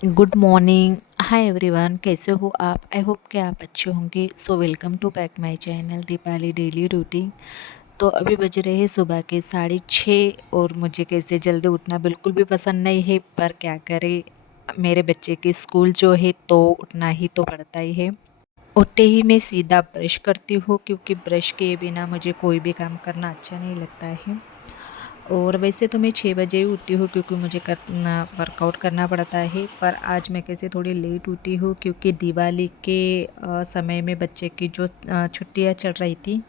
Good morning. Hi everyone, कैसे हो आप? आई होप कि आप अच्छे होंगे। So welcome to back my channel Deepali daily routine. तो अभी बज रहे हैं सुबह के 6:30 और मुझे कैसे जल्दी उठना बिल्कुल भी पसंद नहीं है, पर क्या करें, मेरे बच्चे की स्कूल जो है तो उठना ही तो पड़ता ही है। उठते ही मैं सीधा ब्रश करती हूँ, क्योंकि ब्रश किए बिना मुझे कोई भी काम करना अच्छा नहीं लगता है। और वैसे तो मैं 6 बजे ही उठती हूँ, क्योंकि मुझे करना वर्कआउट करना पड़ता है। पर आज मैं कैसे थोड़ी लेट उठी हूँ, क्योंकि दिवाली के समय में बच्चे की जो छुट्टियाँ चल रही थी,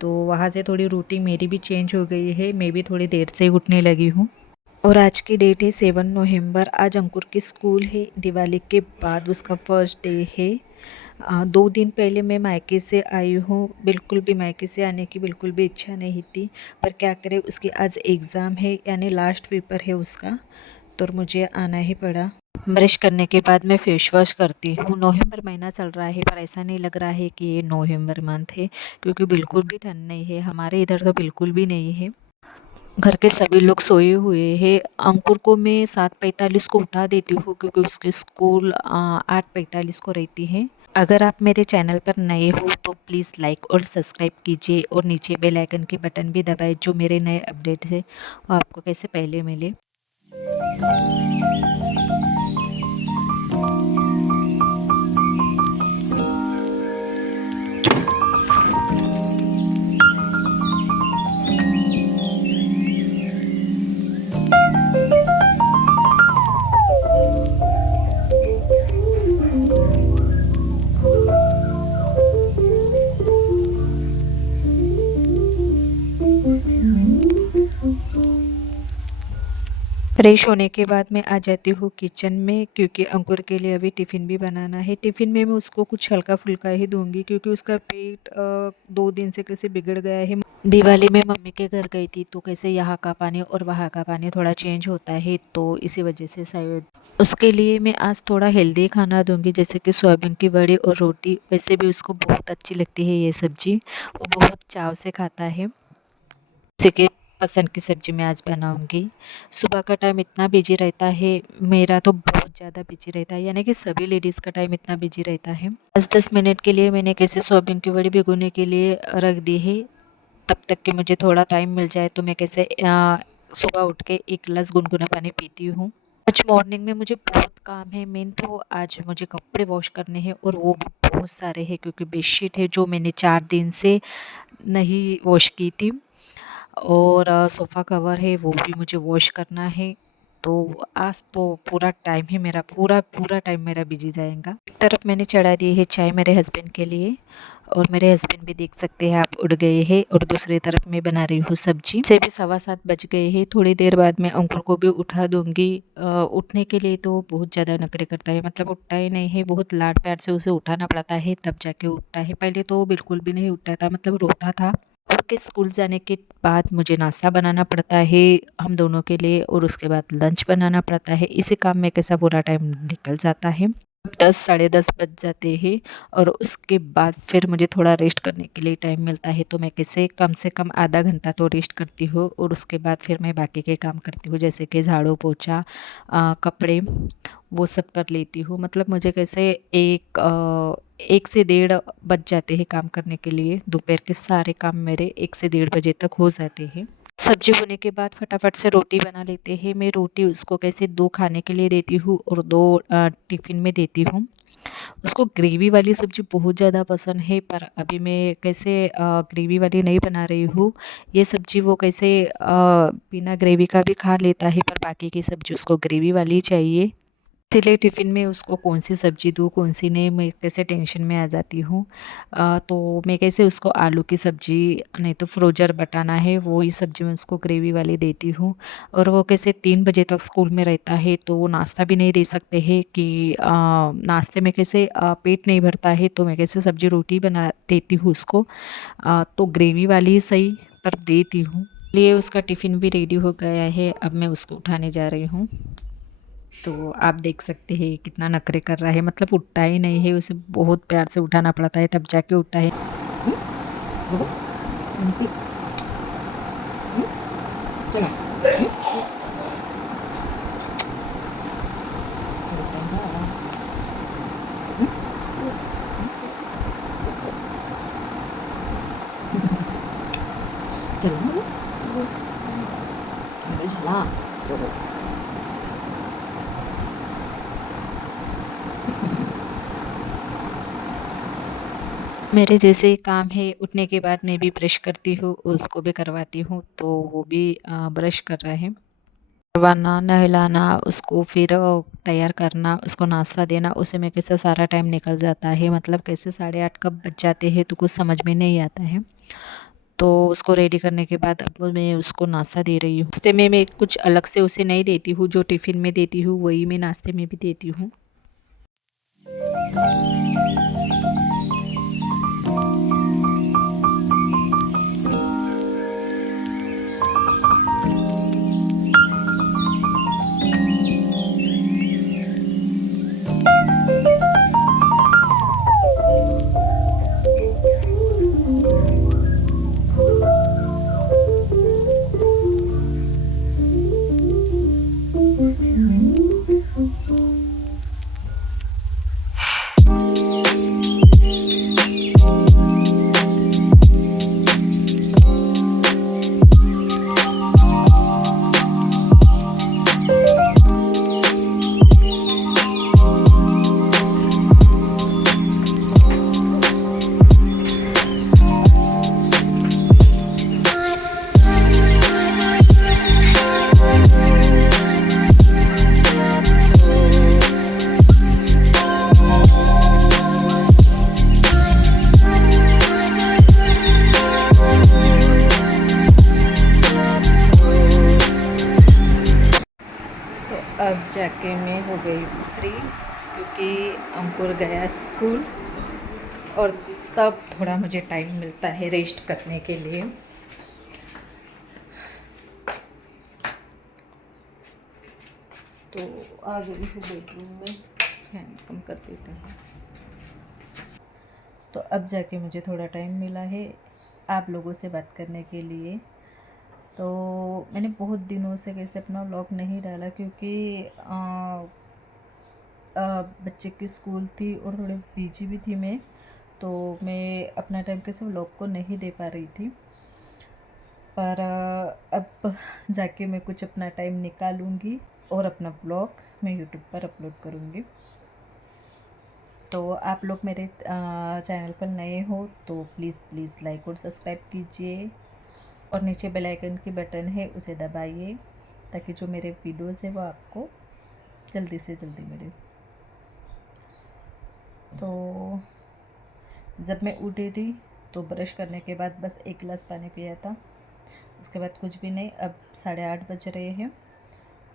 तो वहाँ से थोड़ी रूटीन मेरी भी चेंज हो गई है। मैं भी थोड़ी देर से ही उठने लगी हूँ। और आज की डेट है 7 नवंबर। आज अंकुर की स्कूल है। दिवाली के बाद उसका फर्स्ट डे है। 2 दिन पहले मैं मायके से आई हूँ। बिल्कुल भी मायके से आने की बिल्कुल भी इच्छा नहीं थी, पर क्या करें, उसकी आज एग्ज़ाम है, यानी लास्ट पेपर है उसका, तो मुझे आना ही पड़ा। ब्रश करने के बाद मैं फेस वॉश करती हूँ। नवंबर महीना चल रहा है, पर ऐसा नहीं लग रहा है कि ये नवंबर मंथ है, क्योंकि बिल्कुल भी ठंड नहीं है। हमारे इधर तो बिल्कुल भी नहीं है। घर के सभी लोग सोए हुए हैं। अंकुर को मैं 7:45 को उठा देती हूँ, क्योंकि उसकी स्कूल 8:45 को रहती है। अगर आप मेरे चैनल पर नए हो तो प्लीज़ लाइक और सब्सक्राइब कीजिए, और नीचे बेल आइकन के बटन भी दबाएं, जो मेरे नए अपडेट्स हैं वो आपको कैसे पहले मिले। फ्रेश होने के बाद मैं आ जाती हूँ किचन में, क्योंकि अंकुर के लिए अभी टिफ़िन भी बनाना है। टिफ़िन में मैं उसको कुछ हल्का फुल्का ही दूंगी, क्योंकि उसका पेट 2 दिन से कैसे बिगड़ गया है। दिवाली में मम्मी के घर गई थी, तो कैसे यहाँ का पानी और वहाँ का पानी थोड़ा चेंज होता है, तो इसी वजह से शायद उसके लिए मैं आज थोड़ा हेल्दी खाना दूंगी, जैसे कि सोयाबीन की बड़ी और रोटी। वैसे भी उसको बहुत अच्छी लगती है ये सब्जी, वो बहुत चाव से खाता है। जैसे कि पसंद की सब्जी मैं आज बनाऊंगी। सुबह का टाइम इतना बिजी रहता है, मेरा तो बहुत ज़्यादा बिजी रहता है, यानी कि सभी लेडीज़ का टाइम इतना बिजी रहता है। 10-10 मिनट के लिए मैंने कैसे सोयाबीन की बड़ी भिगोने के लिए रख दी है। तब तक कि मुझे थोड़ा टाइम मिल जाए, तो मैं कैसे सुबह उठ के 1 गिलास गुनगुना पानी पीती हूँ। आज मॉर्निंग में मुझे बहुत काम है। मेन तो आज मुझे कपड़े वॉश करने हैं, और वो भी बहुत सारे हैं, क्योंकि बेडशीट है जो मैंने 4 दिन से नहीं वॉश की थी। और सोफ़ा कवर है, वो भी मुझे वॉश करना है। तो आज तो पूरा टाइम ही मेरा पूरा पूरा टाइम मेरा बिजी जाएगा। एक तरफ मैंने चढ़ा दी है चाय मेरे हस्बैंड के लिए, और मेरे हस्बैंड भी देख सकते हैं आप, उड़ गए हैं। और दूसरी तरफ मैं बना रही हूँ सब्जी। से भी 7:15 बज गए हैं। थोड़ी देर बाद मैं अंकुर को भी उठा दूंगी। उठने के लिए तो बहुत ज़्यादा नखरे करता है, मतलब उठता ही नहीं है। बहुत लाड प्यार से उसे उठाना पड़ता है, तब जाके उठता है। पहले तो वो बिल्कुल भी नहीं उठता था, मतलब रोता था। और के स्कूल जाने के बाद मुझे नाश्ता बनाना पड़ता है हम दोनों के लिए, और उसके बाद लंच बनाना पड़ता है। इसी काम में कैसा पूरा टाइम निकल जाता है। 10 साढ़े 10 बज जाते हैं, और उसके बाद फिर मुझे थोड़ा रेस्ट करने के लिए टाइम मिलता है, तो मैं कैसे कम से कम आधा घंटा तो रेस्ट करती हूँ। और उसके बाद फिर मैं बाकी के काम करती हूँ, जैसे कि झाड़ू पोछा, कपड़े, वो सब कर लेती हूँ। मतलब मुझे कैसे 1 से 1:30 बज जाते हैं काम करने के लिए। दोपहर के सारे काम मेरे 1 से 1:30 बजे तक हो जाते हैं। सब्जी होने के बाद फटाफट से रोटी बना लेते हैं। मैं रोटी उसको कैसे 2 खाने के लिए देती हूँ, और 2 टिफ़िन में देती हूँ। उसको ग्रेवी वाली सब्ज़ी बहुत ज़्यादा पसंद है, पर अभी मैं कैसे ग्रेवी वाली नहीं बना रही हूँ। ये सब्ज़ी वो कैसे बिना ग्रेवी का भी खा लेता है, पर बाकी की सब्ज़ी उसको ग्रेवी वाली चाहिए। इसीलिए टिफ़िन में उसको कौन सी सब्ज़ी दूँ, कौन सी नहीं, मैं कैसे टेंशन में आ जाती हूँ। तो मैं कैसे उसको आलू की सब्ज़ी, नहीं तो फ्रोजन बटाना है, वो ही सब्ज़ी मैं उसको ग्रेवी वाली देती हूँ। और वो कैसे 3 बजे तक स्कूल में रहता है, तो वो नाश्ता भी नहीं दे सकते हैं कि नाश्ते में कैसे पेट नहीं भरता है, तो मैं कैसे सब्ज़ी रोटी बना देती हूँ उसको। तो ग्रेवी वाली ही सही, पर देती हूँ। लिए उसका टिफ़िन भी रेडी हो गया है। अब मैं उसको उठाने जा रही हूँ। तो आप देख सकते हैं कितना नखरे कर रहा है, मतलब उठता ही नहीं है। उसे बहुत प्यार से उठाना पड़ता है, तब जाके उठता है। देखो, आंटी, चलो। मेरे जैसे ही काम है उठने के बाद मैं भी ब्रश करती हूँ, उसको भी करवाती हूँ, तो वो भी ब्रश कर रहा है। करवाना, नहलाना, उसको फिर तैयार करना, उसको नाश्ता देना, उसी में कैसे सारा टाइम निकल जाता है। मतलब कैसे 8:30 कब बज जाते हैं तो कुछ समझ में नहीं आता है। तो उसको रेडी करने के बाद अब मैं उसको नाश्ता दे रही हूँ। नाश्ते में मैं कुछ अलग से उसे नहीं देती हूँ, जो टिफ़िन में देती हूँ वही मैं नाश्ते में भी देती हूँ। तो अब जाके मैं हो गई फ्री, क्योंकि अंकुर गया स्कूल और तब थोड़ा मुझे टाइम मिलता है रेस्ट करने के लिए। तो आ गई हूँ बेडरूम में, फैन कम कर देते हैं। तो अब जाके मुझे थोड़ा टाइम मिला है आप लोगों से बात करने के लिए। तो मैंने बहुत दिनों से कैसे अपना व्लॉग नहीं डाला, क्योंकि बच्चे की स्कूल थी और थोड़े बिजी भी थी मैं, तो मैं अपना टाइम कैसे व्लॉग को नहीं दे पा रही थी। पर अब जाके मैं कुछ अपना टाइम निकालूंगी और अपना ब्लॉग मैं यूट्यूब पर अपलोड करूँगी। तो आप लोग मेरे चैनल पर नए हो तो प्लीज़ लाइक और सब्सक्राइब कीजिए, और नीचे बेल आइकन की बटन है उसे दबाइए, ताकि जो मेरे वीडियोज़ है वो आपको जल्दी से जल्दी मिले। तो जब मैं उठी थी तो ब्रश करने के बाद बस 1 गिलास पानी पिया था, उसके बाद कुछ भी नहीं। अब 8:30 बज रहे हैं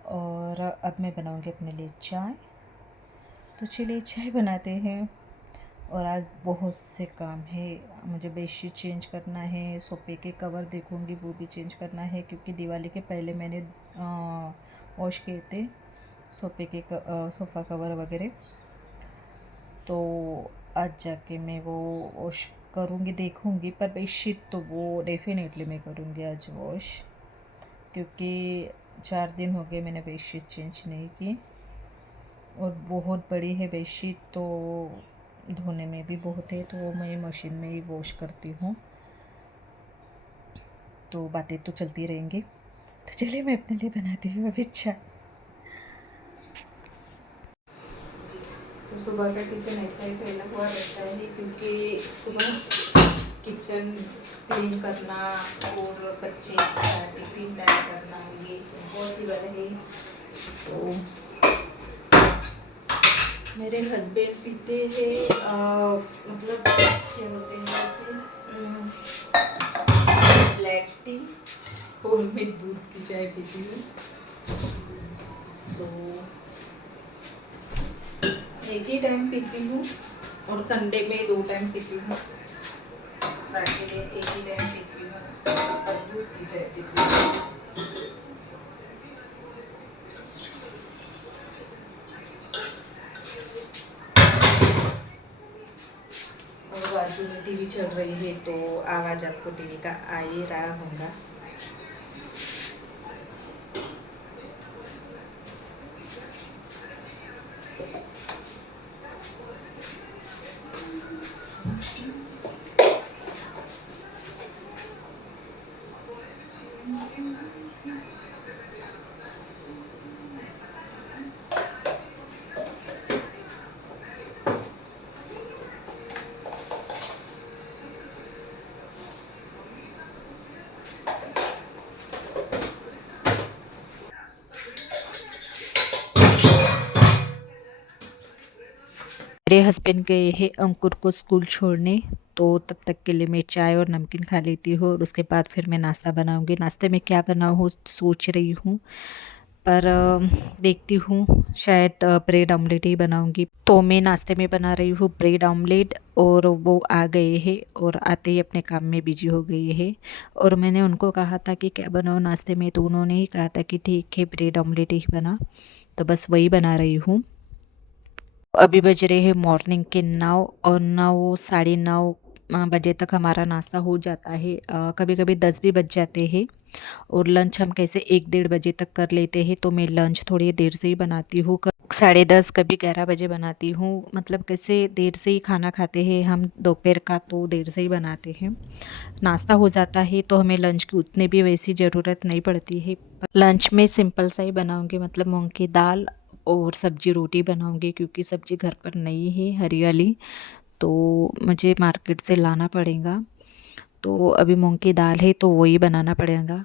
और अब मैं बनाऊंगी अपने लिए चाय। तो चलिए चाय बनाते हैं। और आज बहुत से काम है, मुझे बेडशीट चेंज करना है, सोफ़े के कवर देखूंगी वो भी चेंज करना है, क्योंकि दिवाली के पहले मैंने वॉश किए थे सोफ़े के सोफ़ा कवर वगैरह। तो आज जाके मैं वो वॉश करूँगी, देखूँगी। पर बेडशीट तो वो डेफिनेटली मैं करूँगी आज वॉश, क्योंकि 4 दिन हो गए मैंने बेडशीट चेंज नहीं की, और बहुत बड़ी है बेडशीट, तो धोने में भी बहुत है, तो मैं मशीन में ही वॉश करती हूँ। तो बातें तो चलती रहेंगी। तो चलिए मैं अपने लिए बनाती हूँ अभी चाय। तो सुबह का किचन ऐसा ही फैला हुआ रहता है, क्योंकि सुबह किचन क्लीन करना और बच्चे का टिफिन तैयार करना, ये बहुत ही बड़ा है। तो मेरे हस्बैंड पीते हैं मतलब क्या बोलते हैं उसे, ब्लैक टी, और मैं दूध की चाय पीती हूँ। तो एक ही टाइम पीती हूँ, और संडे में 2 टाइम पीती हूँ, बाकी दिन एक ही टाइम पीती हूँ और दूध की चाय पीती हूँ। और बाजू में टीवी चल रही है, तो आवाज़ आपको टीवी का आ ही रहा होगा। मेरे हस्बैंड गए हैं अंकुर को स्कूल छोड़ने, तो तब तक के लिए मैं चाय और नमकीन खा लेती हूँ और उसके बाद फिर मैं नाश्ता बनाऊँगी। नाश्ते में क्या बनाऊँ सोच रही हूँ, पर देखती हूँ शायद ब्रेड ऑमलेट ही बनाऊँगी। तो मैं नाश्ते में बना रही हूँ ब्रेड ऑमलेट और वो आ गए हैं और आते ही अपने काम में बिजी हो गए हैं। और मैंने उनको कहा था कि क्या बनाओ नाश्ते में, तो उन्होंने ही कहा था कि ठीक है ब्रेड ऑमलेट ही बना, तो बस वही बना रही हूँ। अभी बज रहे हैं मॉर्निंग के 9 और 9 साढ़े 9 बजे तक हमारा नाश्ता हो जाता है। कभी कभी 10 भी बज जाते हैं और लंच हम कैसे 1-1:30 बजे तक कर लेते हैं, तो मैं लंच थोड़ी देर से ही बनाती हूँ। 10:30 कभी 11 बजे बनाती हूँ, मतलब कैसे देर से ही खाना खाते हैं हम दोपहर का, तो देर से ही बनाते हैं। नाश्ता हो जाता है तो हमें लंच की उतनी भी वैसी ज़रूरत नहीं पड़ती है। लंच में सिंपल सा ही बनाऊंगी, मतलब मूंग की दाल और सब्जी रोटी बनाऊंगी, क्योंकि सब्जी घर पर नहीं है हरी वाली, तो मुझे मार्केट से लाना पड़ेगा। तो अभी मूंग की दाल है तो वही बनाना पड़ेगा।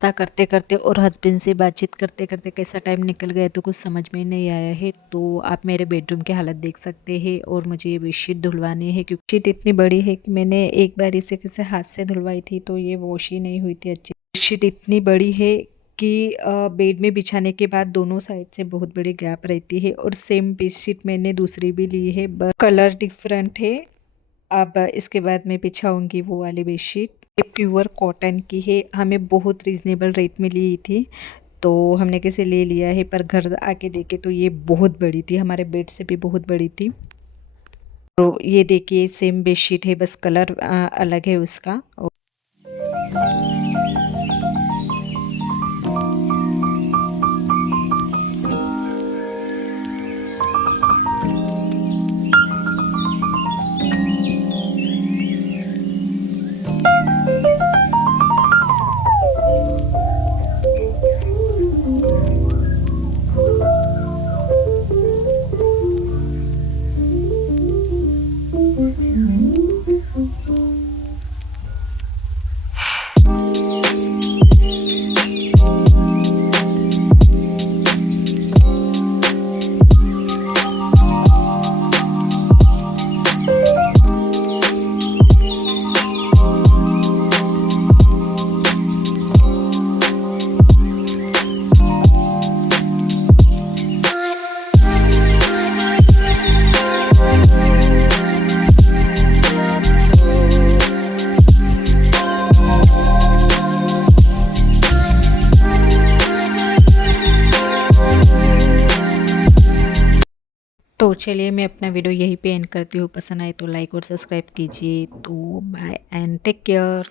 नाश्ता करते करते और हस्बैंड से बातचीत करते करते कैसा टाइम निकल गया तो कुछ समझ में नहीं आया है। तो आप मेरे बेडरूम की हालत देख सकते हैं और मुझे ये बेडशीट धुलवानी है, क्योंकि शीट इतनी बड़ी है कि मैंने एक बार इसे किसी हाथ से धुलवाई थी तो ये वॉश ही नहीं हुई थी अच्छी। बेडशीट इतनी बड़ी है कि बेड में बिछाने के बाद दोनों साइड से बहुत बड़ी गैप रहती है। और सेम बेडशीट मैंने दूसरी भी ली है, बस कलर डिफरेंट है। अब इसके बाद मैं बिछाऊंगी वो वाली बेडशीट। ये प्योर कॉटन की है, हमें बहुत रीज़नेबल रेट में ली थी, तो हमने कैसे ले लिया है, पर घर आके देखे तो ये बहुत बड़ी थी, हमारे बेड से भी बहुत बड़ी थी। तो ये देखिए सेम बेडशीट है, बस कलर अलग है उसका। तो चलिए मैं अपना वीडियो यहीं पे एंड करती हूँ। पसंद आए तो लाइक और सब्सक्राइब कीजिए। तो बाय एंड टेक केयर।